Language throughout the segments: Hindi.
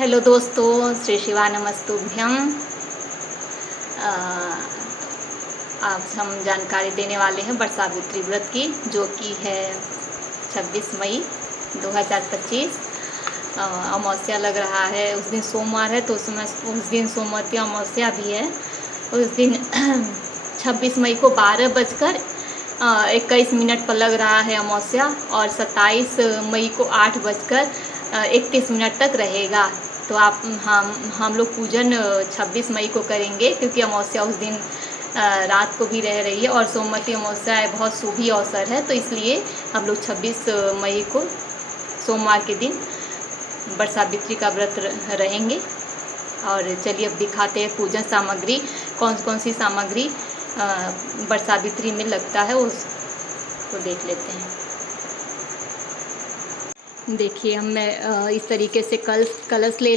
हेलो दोस्तों, श्री शिवा नमस्तुभ्यम। आज हम जानकारी देने वाले हैं वट सावित्री व्रत की, जो कि है 26 मई 2025। अमावस्या लग रहा है, उस दिन सोमवार है, तो उस दिन सोमवती अमावस्या भी है। उस दिन 26 मई को 12:21 पर लग रहा है अमावस्या, और 27 मई को 8:31 तक रहेगा। तो हम लोग पूजन 26 मई को करेंगे, क्योंकि अमावस्या उस दिन रात को भी रह रही है, और सोमवती अमावस्या बहुत शुभ अवसर है, तो इसलिए हम लोग 26 मई को सोमवार के दिन वट सावित्री का व्रत रहेंगे। और चलिए अब दिखाते हैं पूजन सामग्री, कौन कौन सी सामग्री वट सावित्री में लगता है, उसको देख लेते हैं। देखिए, हम इस तरीके से कलश ले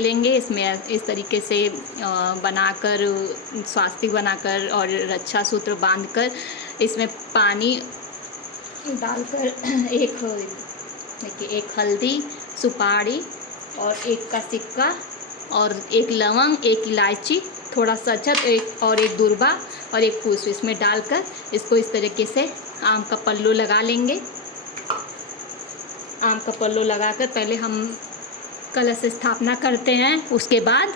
लेंगे, इसमें इस तरीके से बनाकर, स्वास्तिक बनाकर और रक्षा सूत्र बांधकर इसमें पानी डालकर एक हल्दी, सुपारी और एक का सिक्का और एक लवंग, एक इलायची, थोड़ा सा अक्षत, एक दूर्वा और एक पुष्प इसमें डालकर इसको इस तरीके से आम का पल्लू लगा लेंगे। आम का पल्लू लगाकर पहले हम कलश स्थापना करते हैं। उसके बाद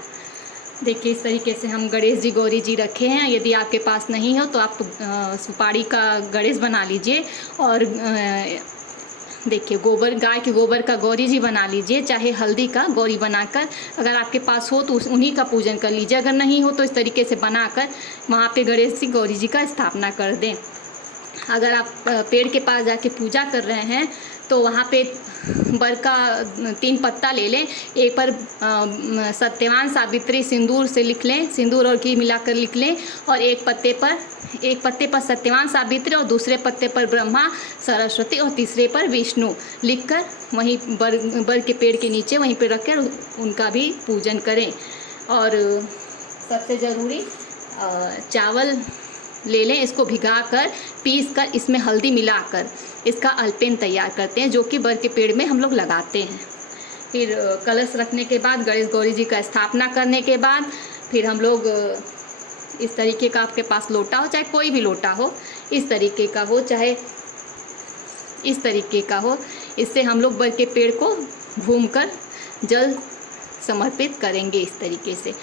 देखिए, इस तरीके से हम गणेश जी, गौरी जी रखे हैं। यदि आपके पास नहीं हो तो आप सुपारी का गणेश बना लीजिए, और देखिए गाय के गोबर का गौरी जी बना लीजिए, चाहे हल्दी का गौरी बनाकर अगर आपके पास हो तो उन्हीं का पूजन कर लीजिए। अगर नहीं हो तो इस तरीके से बनाकर वहाँ पे गणेश जी, गौरी जी का स्थापना कर दें। अगर आप पेड़ के पास जाके पूजा कर रहे हैं तो वहाँ पे बर का 3 पत्ता ले लें, एक पर सत्यवान सावित्री सिंदूर से लिख लें, सिंदूर और घी मिलाकर लिख लें, और एक पत्ते पर सत्यवान सावित्री और दूसरे पत्ते पर ब्रह्मा, सरस्वती और तीसरे पर विष्णु लिखकर वहीं बर के पेड़ के नीचे वहीं पर रखकर उनका भी पूजन करें। और सबसे ज़रूरी चावल ले लें, इसको भिगाकर पीसकर इसमें हल्दी मिलाकर इसका अल्पेन तैयार करते हैं, जो कि बर के पेड़ में हम लोग लगाते हैं। फिर कलश रखने के बाद, गणेश गौरी जी का स्थापना करने के बाद, फिर हम लोग इस तरीके का, आपके पास लोटा हो, चाहे कोई भी लोटा हो, इस तरीके का हो चाहे इस तरीके का हो, इससे हम लोग बर के पेड़ को घूमकर जल समर्पित करेंगे इस तरीके से।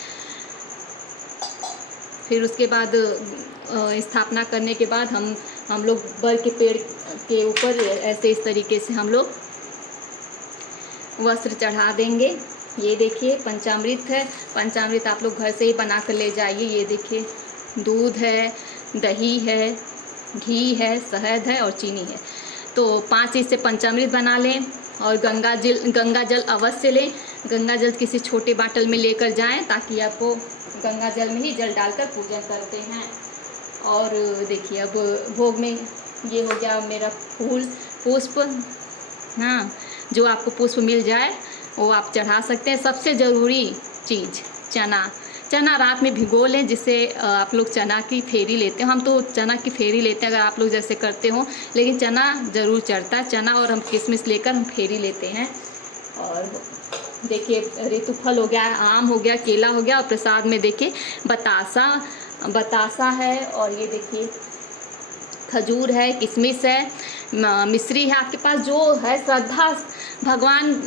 फिर उसके बाद स्थापना करने के बाद हम लोग बर के पेड़ के ऊपर ऐसे इस तरीके से हम लोग वस्त्र चढ़ा देंगे। ये देखिए पंचामृत है, पंचामृत आप लोग घर से ही बना कर ले जाइए। ये देखिए दूध है, दही है, घी है, शहद है और चीनी है। तो 5 चीज़ से पंचामृत बना लें। और गंगा जल अवश्य लें। गंगा जल किसी छोटे बाटल में लेकर जाएं, ताकि आपको गंगा जल में ही जल डालकर पूजन करते हैं। और देखिए, अब भोग में ये हो गया मेरा पुष्प, हाँ, जो आपको पुष्प मिल जाए वो आप चढ़ा सकते हैं। सबसे ज़रूरी चीज़ चना रात में भिगो लें, जिससे आप लोग चना की फेरी लेते हो। हम तो चना की फेरी लेते हैं, अगर आप लोग जैसे करते हो, लेकिन चना ज़रूर चढ़ता है। चना और हम किशमिश लेकर हम फेरी लेते हैं। और देखिए, ऋतुफल हो गया, आम हो गया, केला हो गया, और प्रसाद में देखिए बतासा है, और ये देखिए खजूर है, किशमिश है, मिश्री है। आपके पास जो है श्रद्धा, भगवान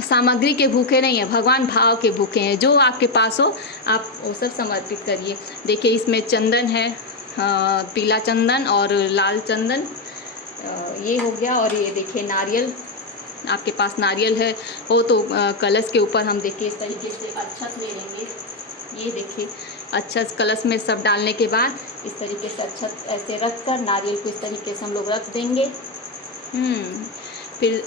सामग्री के भूखे नहीं है, भगवान भाव के भूखे हैं। जो आपके पास हो आप वो सब समर्पित करिए। देखिए, इसमें चंदन है, पीला चंदन और लाल चंदन, ये हो गया। और ये देखिए नारियल, आपके पास नारियल है हो तो कलश के ऊपर हम देखिए इस तरीके से अक्षत ले लेंगे। ये देखिए अक्षत कलश में सब डालने के बाद इस तरीके से अक्षत ऐसे रख कर नारियल को इस तरीके से हम लोग रख देंगे। फिर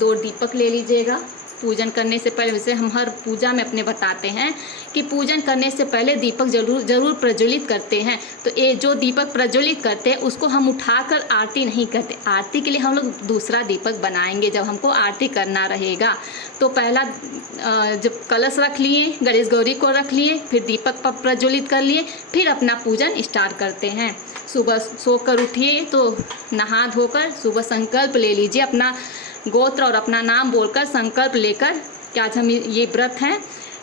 2 दीपक ले लीजिएगा पूजन करने से पहले। वैसे हम हर पूजा में अपने बताते हैं कि पूजन करने से पहले दीपक ज़रूर प्रज्वलित करते हैं। तो ये जो दीपक प्रज्वलित करते हैं उसको हम उठाकर आरती नहीं करते। आरती के लिए हम लोग दूसरा दीपक बनाएंगे जब हमको आरती करना रहेगा। तो पहला जब कलश रख लिए, गणेश गौरी को रख लिए, फिर दीपक प्रज्वलित कर लिए, फिर अपना पूजन स्टार्ट करते हैं। सुबह सोकर उठिए तो नहा धोकर सुबह संकल्प ले लीजिए अपना गोत्र और अपना नाम बोलकर संकल्प लेकर कि आज हम ये व्रत हैं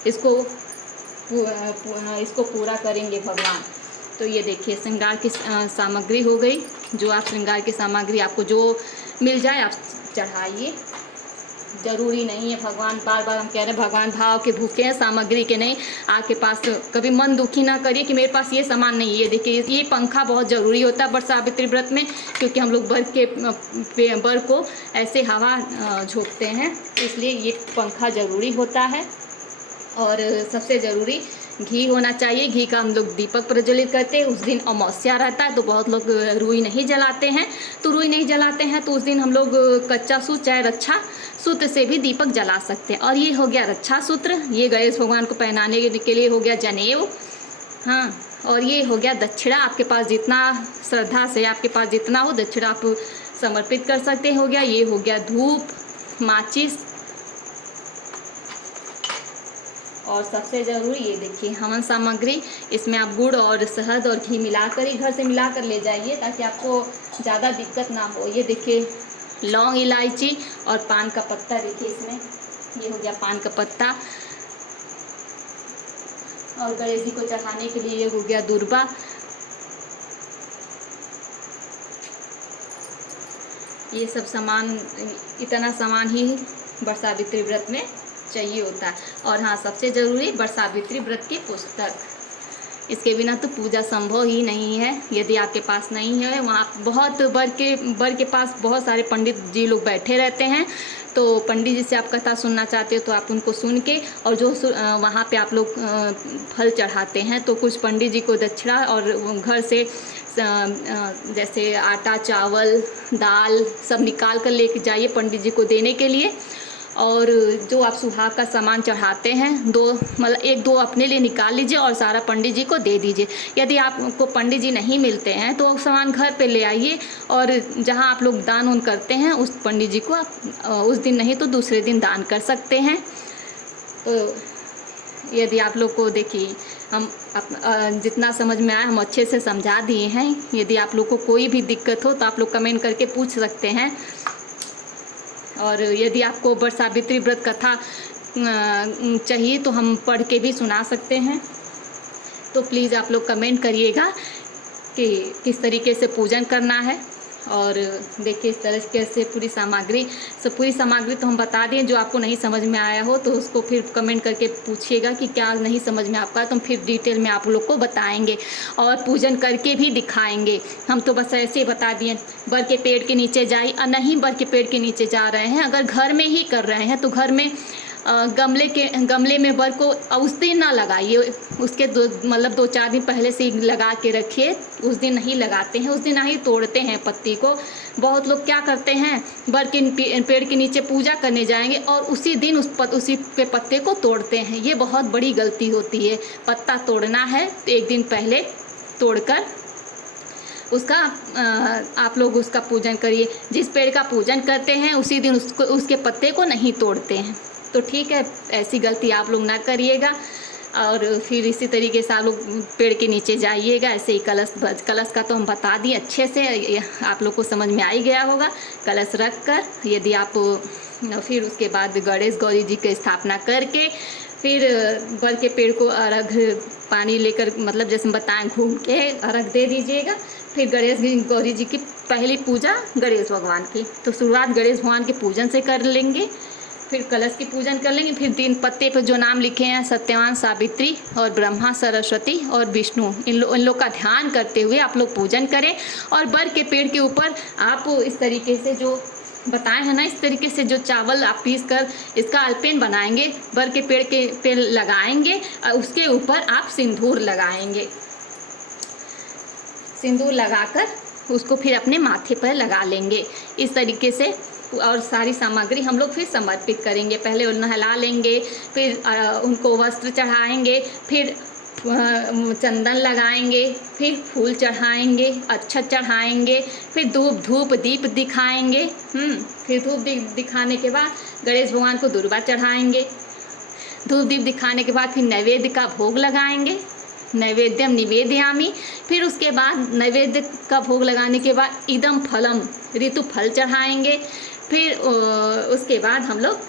इसको पूरा करेंगे भगवान। तो ये देखिए श्रृंगार की सामग्री हो गई। जो आप श्रृंगार की सामग्री आपको जो मिल जाए आप चढ़ाइए, ज़रूरी नहीं है भगवान, बार बार हम कह रहे हैं भगवान भाव के भूखे हैं सामग्री के नहीं। आपके पास कभी मन दुखी ना करिए कि मेरे पास ये सामान नहीं है। ये देखिए ये पंखा बहुत ज़रूरी होता है वट सावित्री व्रत में, क्योंकि हम लोग बर को ऐसे हवा झोंकते हैं, इसलिए ये पंखा ज़रूरी होता है। और सबसे ज़रूरी घी होना चाहिए। घी का हम लोग दीपक प्रज्वलित करते हैं। उस दिन अमावस्या रहता है तो बहुत लोग रुई नहीं जलाते हैं, तो रुई नहीं जलाते हैं तो उस दिन हम लोग कच्चा सूत चाहे रक्षा सूत्र से भी दीपक जला सकते हैं। और ये हो गया रक्षा सूत्र, ये गणेश भगवान को पहनाने के लिए हो गया जनेऊ। हाँ, और ये हो गया दक्षिणा। आपके पास जितना श्रद्धा से आपके पास जितना हो दक्षिणा आप समर्पित कर सकते हो गया। ये हो गया धूप, माचिस, और सबसे ज़रूरी ये देखिए हवन सामग्री। इसमें आप गुड़ और शहद और घी मिलाकर ही घर से मिलाकर ले जाइए ताकि आपको ज़्यादा दिक्कत ना हो। ये देखिए लौंग, इलायची और पान का पत्ता, देखिए इसमें ये हो गया पान का पत्ता। और गणेश जी को चढ़ाने के लिए ये हो गया दूर्वा। ये सब सामान, इतना सामान ही वट सावित्री व्रत में चाहिए होता है। और हाँ, सबसे ज़रूरी वट सावित्री व्रत की पुस्तक, इसके बिना तो पूजा संभव ही नहीं है। यदि आपके पास नहीं है, वहाँ बहुत बर के पास बहुत सारे पंडित जी लोग बैठे रहते हैं, तो पंडित जी से आप कथा सुनना चाहते हो तो आप उनको सुन के, और जो वहाँ पे आप लोग फल चढ़ाते हैं तो कुछ पंडित जी को दक्षिणा और घर से जैसे आटा, चावल, दाल सब निकाल कर लेके जाइए पंडित जी को देने के लिए। और जो आप सुहाग का सामान चढ़ाते हैं, एक दो अपने लिए निकाल लीजिए और सारा पंडित जी को दे दीजिए। यदि आपको पंडित जी नहीं मिलते हैं तो सामान घर पे ले आइए, और जहां आप लोग दान उन करते हैं उस पंडित जी को आप उस दिन नहीं तो दूसरे दिन दान कर सकते हैं। तो यदि आप लोग को देखिए हम जितना समझ में आया हम अच्छे से समझा दिए हैं। यदि आप लोग को कोई भी दिक्कत हो तो आप लोग कमेंट करके पूछ सकते हैं। और यदि आपको वट सावित्री व्रत कथा चाहिए तो हम पढ़ के भी सुना सकते हैं। तो प्लीज़ आप लोग कमेंट करिएगा कि किस तरीके से पूजन करना है। और देखिए इस तरीके से पूरी सामग्री तो हम बता दें। जो आपको नहीं समझ में आया हो तो उसको फिर कमेंट करके पूछिएगा कि क्या नहीं समझ में आपका, तो हम फिर डिटेल में आप लोग को बताएंगे और पूजन करके भी दिखाएंगे। हम तो बस ऐसे ही बता दिए बर के पेड़ के नीचे जाइए, नहीं बर के पेड़ के नीचे जा रहे हैं, अगर घर में ही कर रहे हैं तो घर में गमले में बर को उस दिन ना लगाइए, उसके 2-4 दिन पहले से लगा के रखिए। उस दिन नहीं लगाते हैं, उस दिन नहीं तोड़ते हैं पत्ती को। बहुत लोग क्या करते हैं, बर के पेड़ के नीचे पूजा करने जाएंगे और उसी दिन उसी के पत्ते को तोड़ते हैं। ये बहुत बड़ी गलती होती है। पत्ता तोड़ना है तो एक दिन पहले तोड़कर उसका आप लोग उसका पूजन करिए। जिस पेड़ का पूजन करते हैं उसी दिन उसके पत्ते को नहीं तोड़ते हैं। तो ठीक है, ऐसी गलती आप लोग ना करिएगा। और फिर इसी तरीके से आप लोग पेड़ के नीचे जाइएगा। ऐसे ही कलश का तो हम बता दिए अच्छे से, आप लोग को समझ में आ ही गया होगा। कलश रख कर यदि आप फिर उसके बाद गणेश गौरी जी की स्थापना करके फिर बर के पेड़ को अर्घ पानी लेकर जैसे बताएं घूम के अर्घ दे दीजिएगा। फिर गणेश गौरी जी की पहली पूजा गणेश भगवान की, तो शुरुआत गणेश भगवान के पूजन से कर लेंगे। फिर कलश की पूजन कर लेंगे। फिर 3 पत्ते पर जो नाम लिखे हैं सत्यवान, सावित्री और ब्रह्मा, सरस्वती और विष्णु, इन लोग का ध्यान करते हुए आप लोग पूजन करें। और बर के पेड़ के ऊपर आप इस तरीके से जो बताए हैं ना, इस तरीके से जो चावल आप पीस कर इसका अल्पेन बनाएंगे, बर के पेड़ पे लगाएंगे और उसके ऊपर आप सिंदूर लगाएंगे। सिंदूर लगाकर उसको फिर अपने माथे पर लगा लेंगे इस तरीके से। और सारी सामग्री हम लोग फिर समर्पित करेंगे। पहले नहला लेंगे, फिर उनको वस्त्र चढ़ाएंगे, फिर चंदन लगाएंगे, फिर फूल चढ़ाएंगे, अक्षत चढ़ाएंगे, फिर धूप दीप दिखाएंगे। फिर धूप दीप दिखाने के बाद गणेश भगवान को दूर्वा चढ़ाएंगे। धूप दीप दिखाने के बाद फिर नैवेद्य का भोग लगाएंगे, नैवेद्यम निवेदयामी। फिर उसके बाद नैवेद्य का भोग लगाने के बाद इदम फलम ऋतु फल चढ़ाएंगे। फिर उसके बाद हम लोग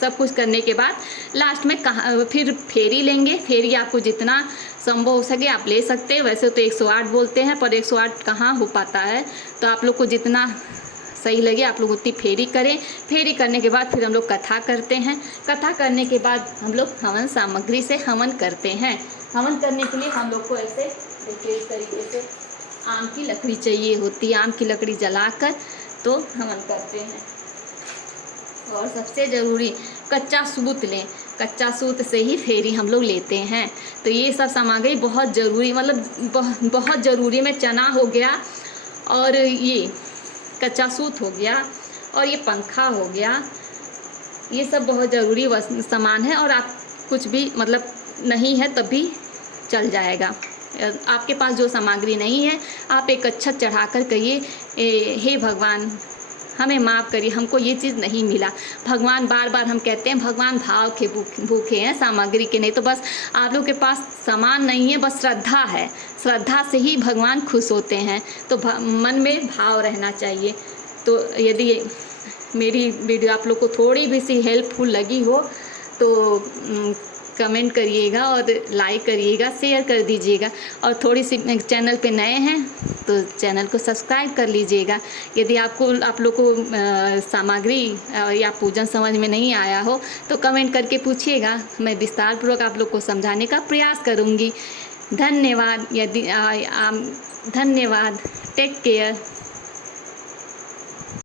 सब कुछ करने के बाद लास्ट में फिर फेरी लेंगे। फेरी आपको जितना संभव हो सके आप ले सकते हैं। वैसे तो 108 बोलते हैं, पर 108 कहाँ हो पाता है, तो आप लोग को जितना सही लगे आप लोग उतनी फेरी करें। फेरी करने के बाद फिर हम लोग कथा करते हैं। कथा करने के बाद हम लोग हवन सामग्री से हवन करते हैं। हवन करने के लिए हम लोग को ऐसे देखिए इस तरीके से आम की लकड़ी चाहिए होती है। आम की लकड़ी जलाकर तो हवन करते हैं। और सबसे ज़रूरी कच्चा सूत लें। कच्चा सूत से ही फेरी हम लोग लेते हैं। तो ये सब सामग्री बहुत ज़रूरी, मतलब बहुत ज़रूरी में चना हो गया, और ये कच्चा सूत हो गया, और ये पंखा हो गया। ये सब बहुत ज़रूरी सामान है। और आप कुछ भी मतलब नहीं है तब भी चल जाएगा। आपके पास जो सामग्री नहीं है आप एक अक्षत चढ़ा कर कहिए हे भगवान हमें माफ़ करिए, हमको ये चीज़ नहीं मिला। भगवान बार बार हम कहते हैं भगवान भाव के भूखे हैं, सामग्री के नहीं। तो बस आप लोग के पास सामान नहीं है, बस श्रद्धा है। श्रद्धा से ही भगवान खुश होते हैं। तो मन में भाव रहना चाहिए। तो यदि मेरी वीडियो आप लोग को थोड़ी भी सी हेल्पफुल लगी हो तो कमेंट करिएगा और लाइक करिएगा, शेयर कर दीजिएगा। और थोड़ी सी चैनल पे नए हैं तो चैनल को सब्सक्राइब कर लीजिएगा। यदि आप लोग को सामग्री या पूजन समझ में नहीं आया हो तो कमेंट करके पूछिएगा, मैं विस्तारपूर्वक आप लोग को समझाने का प्रयास करूँगी। धन्यवाद। धन्यवाद। Take care.